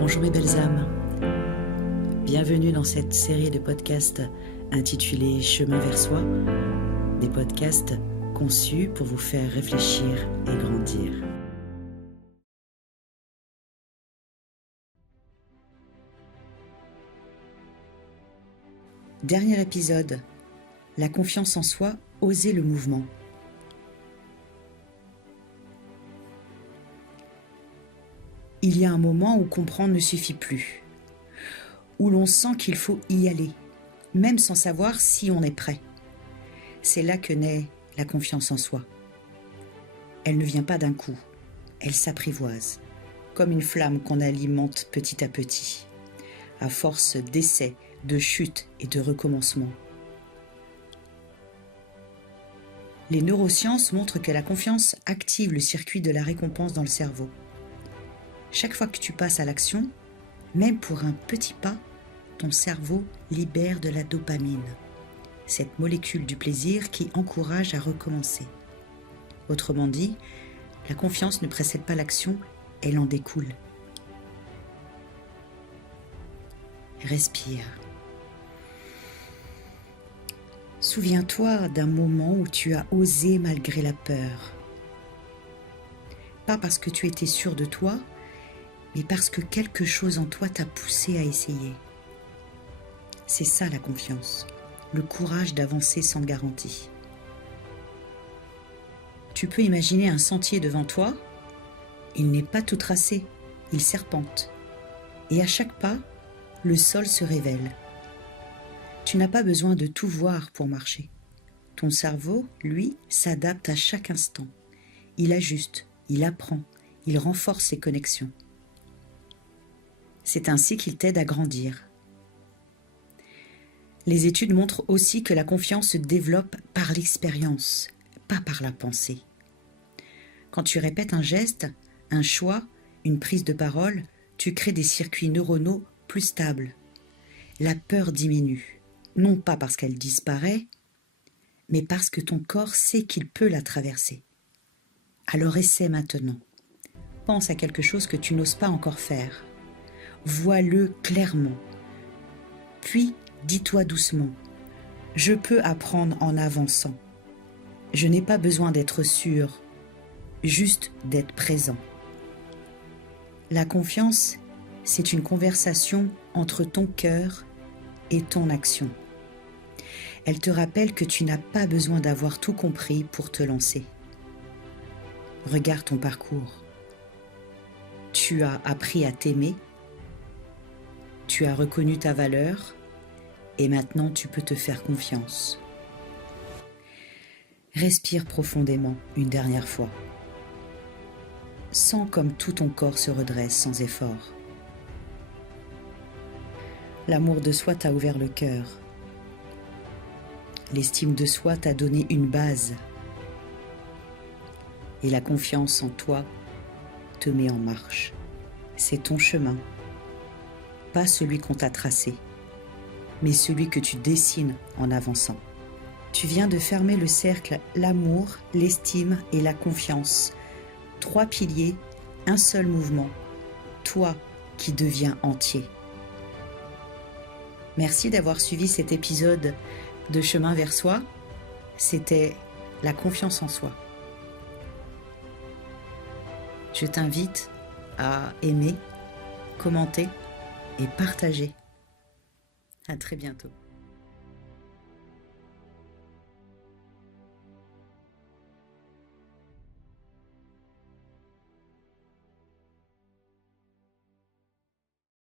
Bonjour mes belles âmes, bienvenue dans cette série de podcasts intitulée Chemin vers soi, des podcasts conçus pour vous faire réfléchir et grandir. Dernier épisode, la confiance en soi, oser le mouvement. Il y a un moment où comprendre ne suffit plus, où l'on sent qu'il faut y aller, même sans savoir si on est prêt. C'est là que naît la confiance en soi. Elle ne vient pas d'un coup, elle s'apprivoise, comme une flamme qu'on alimente petit à petit, à force d'essais, de chutes et de recommencements. Les neurosciences montrent que la confiance active le circuit de la récompense dans le cerveau. Chaque fois que tu passes à l'action, même pour un petit pas, ton cerveau libère de la dopamine, cette molécule du plaisir qui encourage à recommencer. Autrement dit, la confiance ne précède pas l'action, elle en découle. Respire. Souviens-toi d'un moment où tu as osé malgré la peur. Pas parce que tu étais sûr de toi, mais parce que quelque chose en toi t'a poussé à essayer. C'est ça la confiance, le courage d'avancer sans garantie. Tu peux imaginer un sentier devant toi, il n'est pas tout tracé, il serpente. Et à chaque pas, le sol se révèle. Tu n'as pas besoin de tout voir pour marcher. Ton cerveau, lui, s'adapte à chaque instant. Il ajuste, il apprend, il renforce ses connexions. C'est ainsi qu'il t'aide à grandir. Les études montrent aussi que la confiance se développe par l'expérience, pas par la pensée. Quand tu répètes un geste, un choix, une prise de parole, tu crées des circuits neuronaux plus stables. La peur diminue, non pas parce qu'elle disparaît, mais parce que ton corps sait qu'il peut la traverser. Alors essaie maintenant. Pense à quelque chose que tu n'oses pas encore faire. Vois-le clairement. Puis, dis-toi doucement, je peux apprendre en avançant. Je n'ai pas besoin d'être sûr, juste d'être présent. La confiance, c'est une conversation entre ton cœur et ton action. Elle te rappelle que tu n'as pas besoin d'avoir tout compris pour te lancer. Regarde ton parcours. Tu as appris à t'aimer. Tu as reconnu ta valeur et maintenant tu peux te faire confiance. Respire profondément une dernière fois. Sens comme tout ton corps se redresse sans effort. L'amour de soi t'a ouvert le cœur. L'estime de soi t'a donné une base. Et la confiance en toi te met en marche. C'est ton chemin. Pas celui qu'on t'a tracé, mais celui que tu dessines en avançant. Tu viens de fermer le cercle, l'amour, l'estime et la confiance. 3 piliers, un seul mouvement. Toi qui deviens entier. Merci d'avoir suivi cet épisode de Chemin vers soi. C'était la confiance en soi. Je t'invite à aimer, commenter et partager. À très bientôt.